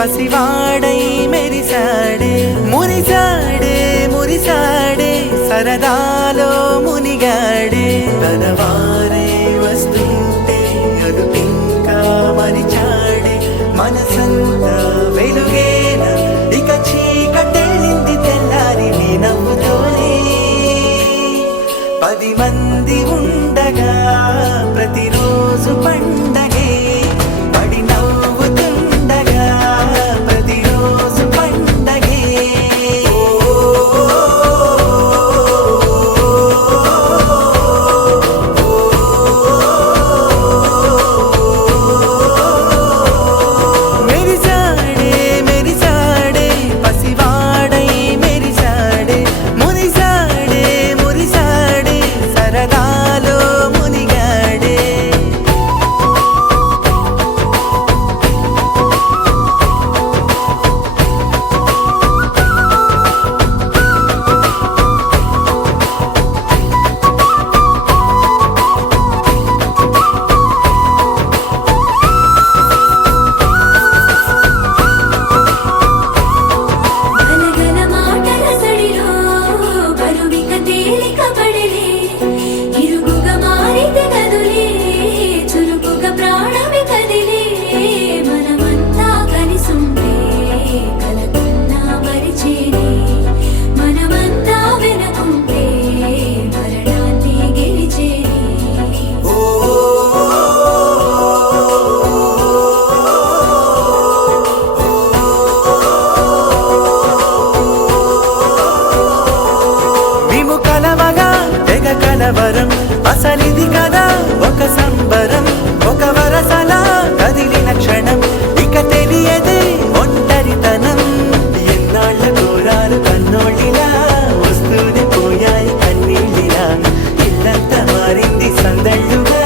పసివాడై మెరిసాడే మురిసాడే మురిసాడే సరదాలో మునిగాడే తనవారే వస్తుంటే అదుపింకా మరిచాడే మనసంతా వెలుగేన ఇక చీకటెళ్ళింది తెల్లారి నీ నవ్వుతోనే 10 మంది ఉండగా ప్రతిరోజు పండగే పడి నవ్వుతుండగా ప్రతిరోజు పండగే మెరిసాడే మెరిసాడే పసివాడై మెరిసాడే మురిసాడే మురిసాడే సరదాలో మునిగాడే గలగల మాటల సడిలో బరువిక తేలిక పడలే ఇరుగుగా మారితే కదులే చురుకుగా ప్రాణమి కదిలే మనమంతా కలిసుంటే కలకన్నా మరిచేనే మనమంతా వెనకుంటే మరణాన్ని గెలిచేనే మేము కలవగా తెగ కలవరం అసలిది కదా ఒక సంబరం ఒక వరసలా కదిలిన క్షణం ఇక తెలియదే ఒంటరితనం ఎన్నాళ్ళ కోరాలు కన్నోళ్ళిలా వస్తూనే పోయాయి కన్నీళ్ళిలా ఇల్లంతా మారింది సందళ్ళుగా